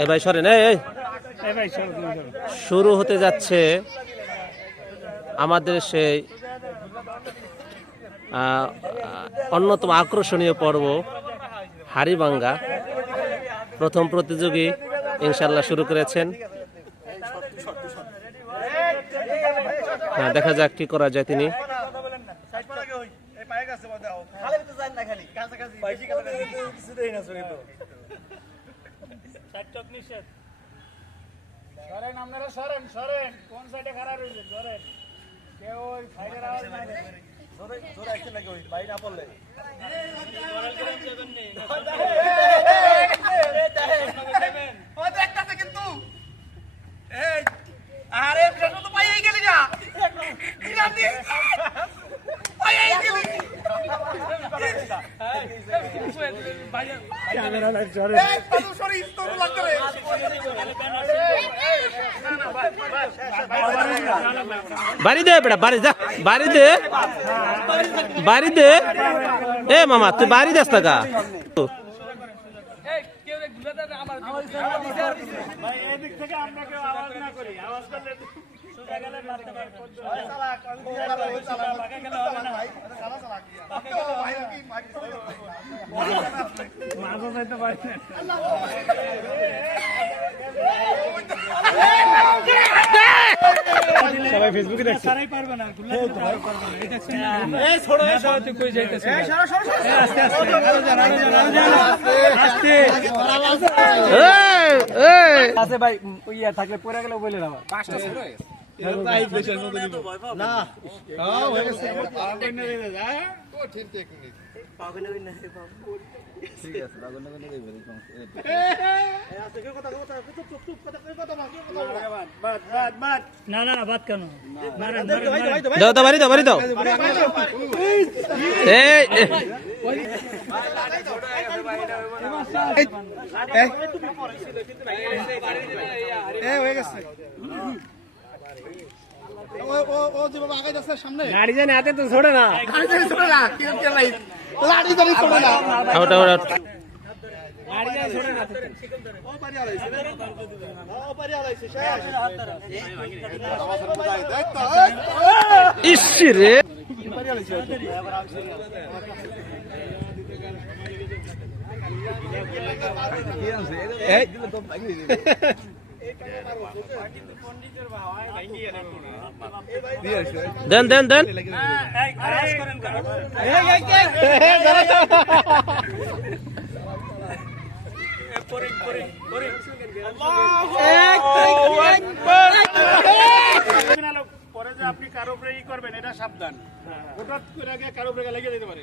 এই ভাই সরেন এই শুরু হতে যাচ্ছে আমাদের সেই অন্যতম আকর্ষণীয় পর্ব হাড়িবাঙ্গা। প্রথম প্রতিযোগী ইনশাল্লাহ শুরু করেছেন। হ্যাঁ দেখা যাক কি করা যায় তিনি। সাইড নিষেধ সরেন আপনারা সরেন সরেন কোন সাইডে খারাপ রয়েছে সরেন কেউ ওই সাইডের আওয়াজ না আরে প্রশ্ন তো পাইয়াই গেলি না ইরানি পাইয়াই গেলি ক্যামেরা লাইট সরেন এই পাদু সরি তোর লাগতে রে বাড়ি দে বেটা বাড়ি যা বাড়ি দে বাড়ি দে এ মামা তুই বাড়ি যাস টাকা ভাই সবাই ফেসবুকে দেখছে। সারাই পারবে না গুলা দিতে না এই ছোড়ো এই ছোড়ো তুই কই যাইতেছিস এই সরো সরো আস্তে আস্তে আরও যান আরও যান আস্তে এই, এই। আছে ভাই ইয়া থাকলে পড়ে গেলে বলে দাও। পাঁচটা না। না না বাদ কেন মারেন মারেন দাও দাও বাড়ি দাও বাড়ি দাও এই এই। গাড়ি জানে হাতে তো ছোড়ে না লাড়ি ধরে ছোড়ে না। আউট আউট আউট গাড়ি জানে ছোড়ে না ইস রে। দেন দেন দেন পরে যে আপনি কারও উপরে ই করবেন এটা সাবধান হঠাৎ করে আগে কারও উপরে লেগে যেতে পারে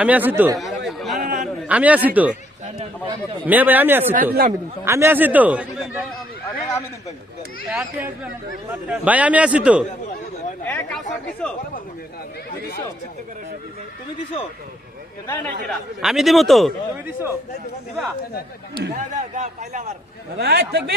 আমি আছি তো। আমি আছি তো। মেয়ে ভাই আমি আছি তো। আমি আছি তো। ভাই আমি আছি তো। তুমি দিছো না না কিরা আমি দিব তো তুমি